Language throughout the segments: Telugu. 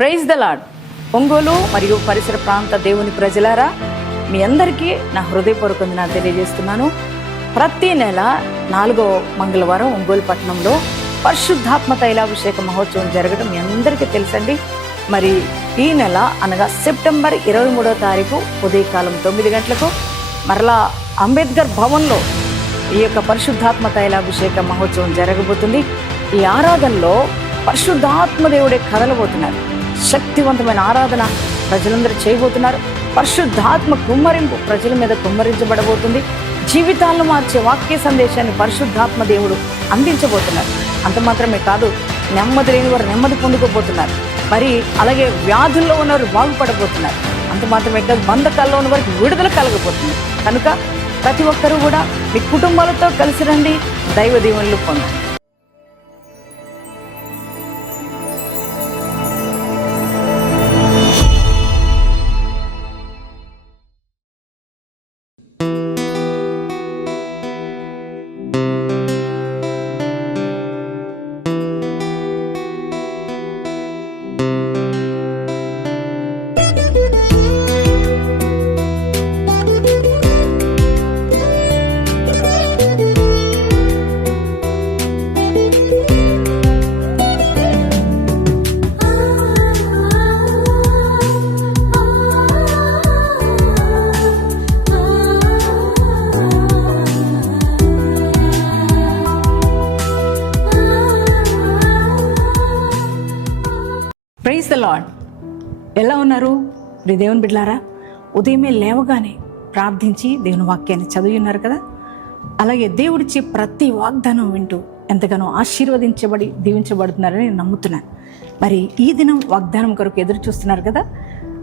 ప్రైజ్ ద లాడ్ ఒంగోలు మరియు పరిసర ప్రాంత దేవుని ప్రజలారా మీ అందరికీ నా హృదయపూర్వక నాకు తెలియజేస్తున్నాను. ప్రతి నెల నాలుగో మంగళవారం ఒంగోలు పట్టణంలో పరిశుద్ధాత్మ తైలాభిషేక మహోత్సవం జరగడం మీ అందరికీ తెలుసండి. మరి ఈ నెల అనగా సెప్టెంబర్ ఇరవై మూడో తారీఖు ఉదయకాలం తొమ్మిది గంటలకు మరలా అంబేద్కర్ భవన్లో ఈ యొక్క పరిశుద్ధాత్మ తైలాభిషేక మహోత్సవం జరగబోతుంది. ఈ ఆరాధనలో పరిశుద్ధాత్మ దేవుడే కదలబోతున్నారు. శక్తివంతమైన ఆరాధన ప్రజలందరూ చేయబోతున్నారు. పరిశుద్ధాత్మ కుమ్మరింపు ప్రజల మీద కుమ్మరించబడబోతుంది. జీవితాలను మార్చే వాక్య సందేశాన్ని పరిశుద్ధాత్మ దేవుడు అందించబోతున్నారు. అంత మాత్రమే కాదు నెమ్మది లేని వారు నెమ్మది పొందుకోబోతున్నారు. మరి అలాగే వ్యాధుల్లో ఉన్నవారు బాగుపడబోతున్నారు. అంత మాత్రమే కాదు బంధకాల్లో ఉన్న వారికి విడుదల కలగబోతుంది. కనుక ప్రతి ఒక్కరూ కూడా మీ కుటుంబాలతో కలిసి రండి దైవ దీవెనలు పొందండి. ప్రైజ్ ద లాడ్ ఎలా ఉన్నారు? ప్రియ దేవుని బిడ్లారా ఉదయమే లేవగానే ప్రార్థించి దేవుని వాక్యాన్ని చదివి ఉన్నారు కదా? అలాగే దేవుడిచ్చే ప్రతి వాగ్దానం వింటూ ఎంతగానో ఆశీర్వదించబడి దీవించబడుతున్నారని నేను నమ్ముతున్నాను. మరి ఈ దినం వాగ్దానం కొరకు ఎదురు చూస్తున్నారు కదా?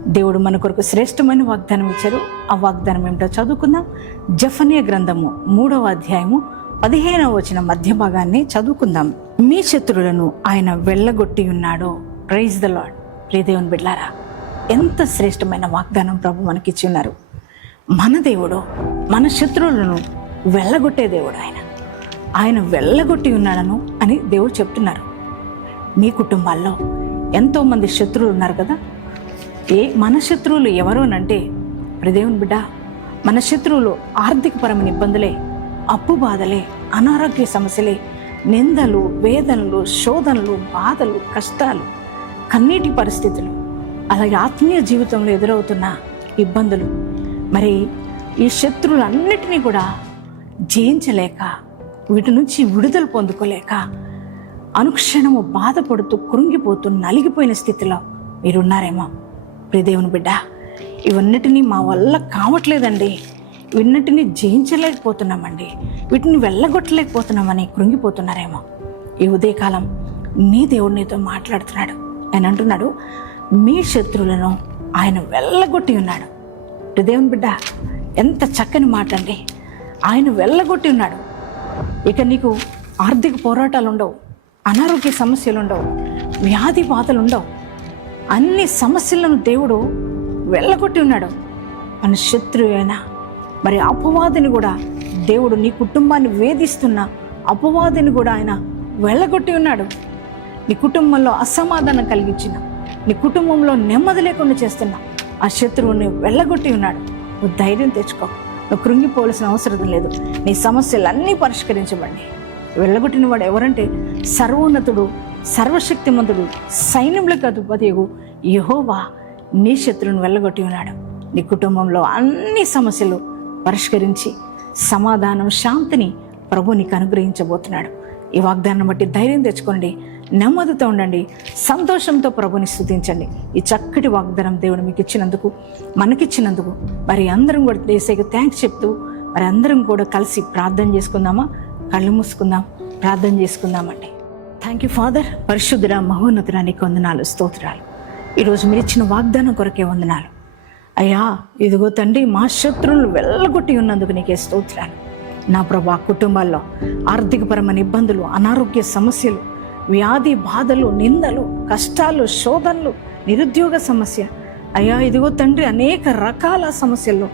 దేవుడు మన కొరకు శ్రేష్టమైన వాగ్దానం ఇచ్చారు. ఆ వాగ్దానం ఏమిటో చదువుకుందాం. జఫనియ గ్రంథము మూడవ అధ్యాయము పదిహేనవ వచ్చిన మధ్య భాగాన్ని చదువుకుందాం. మీ శత్రులను ఆయన వెళ్ళగొట్టి ఉన్నాడో. ప్రైజ్ ద లాడ్ ప్రియదేవుని బిడ్లారా ఎంత శ్రేష్టమైన వాగ్దానం ప్రభు మనకిచ్చి ఉన్నారు మన దేవుడు మన శత్రువులను వెళ్ళగొట్టే దేవుడు ఆయన. ఆయన వెళ్ళగొట్టి ఉన్నాడను అని దేవుడు చెప్తున్నారు. మీ కుటుంబాల్లో ఎంతోమంది శత్రువులు ఉన్నారు కదా? ఏ మన శత్రువులు ఎవరు అంటే ప్రదేవుని బిడ్డ మన శత్రువులు ఆర్థికపరమైన ఇబ్బందులే అప్పు బాధలే అనారోగ్య సమస్యలే నిందలు వేదనలు శోధనలు బాధలు కష్టాలు కన్నీటి పరిస్థితులు అలాగే ఆత్మీయ జీవితంలో ఎదురవుతున్న ఇబ్బందులు. మరి ఈ శత్రువులన్నిటినీ కూడా జయించలేక వీటి నుంచి విడుదల పొందుకోలేక అనుక్షణము బాధపడుతూ కృంగిపోతూ నలిగిపోయిన స్థితిలో మీరున్నారేమో. ప్రియదేవుని బిడ్డ ఇవన్నిటినీ మా వల్ల కావట్లేదండి. ఇవన్నిటినీ జయించలేకపోతున్నామండి. వీటిని వెళ్ళగొట్టలేకపోతున్నామని కృంగిపోతున్నారేమో. ఈ ఉదయకాలం నీ దేవుడు నీతో మాట్లాడుతున్నాడు. ఆయన అంటున్నాడు. మీ శత్రువులను ఆయన వెళ్ళగొట్టి ఉన్నాడు. దేవుని బిడ్డ ఎంత చక్కని మాట అండి. ఆయన వెళ్ళగొట్టి ఉన్నాడు. ఇక నీకు ఆర్థిక పోరాటాలు ఉండవు అనారోగ్య సమస్యలు ఉండవు వ్యాధి బాధలు ఉండవు. అన్ని సమస్యలను దేవుడు వెళ్ళగొట్టి ఉన్నాడు. మన శత్రువు అయినా మరి అపవాదిని కూడా దేవుడు నీ కుటుంబాన్ని వేధిస్తున్న అపవాదిని కూడా ఆయన వెళ్ళగొట్టి ఉన్నాడు. నీ కుటుంబంలో అసమాధానం కలిగించిన నీ కుటుంబంలో నెమ్మది లేకుండా చేస్తున్న ఆ శత్రువుని వెళ్ళగొట్టి ఉన్నాడు. నువ్వు ధైర్యం తెచ్చుకో. నువ్వు కృంగిపోవలసిన అవసరం లేదు. నీ సమస్యలన్నీ పరిష్కరించబడి. వెళ్ళగొట్టిన వాడు ఎవరంటే సర్వోన్నతుడు సర్వశక్తిమంతుడు సైన్యములకు అధిపతియగు యహోవా. నీ శత్రువుని వెళ్ళగొట్టి ఉన్నాడు. నీ కుటుంబంలో అన్ని సమస్యలు పరిష్కరించి సమాధానం శాంతిని ప్రభు నీకు అనుగ్రహించబోతున్నాడు. ఈ వాగ్దానం బట్టి ధైర్యం తెచ్చుకోండి. నెమ్మదితో ఉండండి. సంతోషంతో ప్రభుని స్థుతించండి ఈ చక్కటి వాగ్దానం దేవుడు మీకు ఇచ్చినందుకు మనకిచ్చినందుకు మరి అందరం కూడా దేశకి థ్యాంక్స్ చెప్తూ మరి అందరం కూడా కలిసి ప్రార్థన చేసుకుందామా? కళ్ళు మూసుకుందాం ప్రార్థన చేసుకుందామండి. థ్యాంక్ యూ ఫాదర్ పరిశుద్ధుర మహోన్నతుడా నీకు వందనాలు స్తోత్రాలు. ఈరోజు మీరు ఇచ్చిన వాగ్దానం కొరకే వందనాలు. అయ్యా ఇదిగో తండ్రి మా శత్రువులు వెళ్ళగొట్టి ఉన్నందుకు నీకే స్తోత్రాలు. నా ప్రభా కుటుంబాల్లో ఆర్థికపరమైన ఇబ్బందులు అనారోగ్య సమస్యలు వ్యాధి బాధలు నిందలు కష్టాలు శోధనలు నిరుద్యోగ సమస్య. అయ్యా ఇదిగో తండ్రి అనేక రకాల సమస్యల్లో.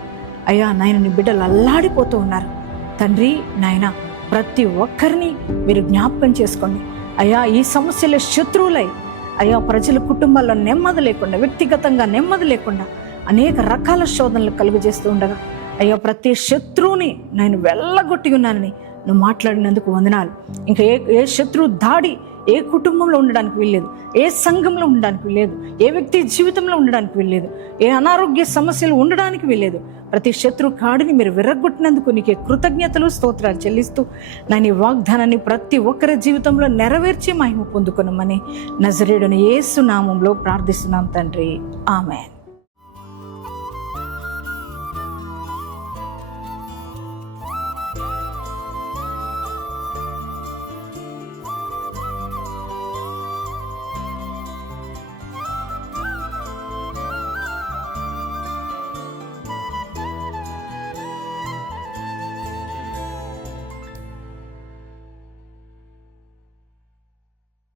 అయ్యా నాయన నీ బిడ్డలు అల్లాడిపోతూ ఉన్నారు. తండ్రి నాయన ప్రతి ఒక్కరిని మీరు జ్ఞాపకం చేసుకోండి. అయ్యా ఈ సమస్యల శత్రువులై. అయ్యా ప్రజల కుటుంబాల్లో నెమ్మది లేకుండా వ్యక్తిగతంగా నెమ్మది లేకుండా అనేక రకాల శోధనలు కలుగు చేస్తూ ఉండగా. అయ్యా ప్రతి శత్రువుని నేను వెళ్ళగొట్టి ఉన్నానని నువ్వు మాట్లాడినందుకు వందనాలు. ఇంకా ఏ ఏ శత్రువు దాడి ఏ కుటుంబంలో ఉండడానికి వీల్లేదు ఏ సంఘంలో ఉండడానికి వీల్లేదు ఏ వ్యక్తి జీవితంలో ఉండడానికి వీల్లేదు ఏ అనారోగ్య సమస్యలు ఉండడానికి వీల్లేదు. ప్రతి శత్రు కాడిని మీరు విరగొట్టినందుకు నీకే కృతజ్ఞతలు స్తోత్రాలు చెల్లిస్తూ నేను వాగ్దానాన్ని ప్రతి ఒక్కరి జీవితంలో నెరవేర్చి మహిమ పొందుకున్నామని నజరేడుని ఏసునామంలో ప్రార్థిస్తున్నాం తండ్రి. ఆమెన్.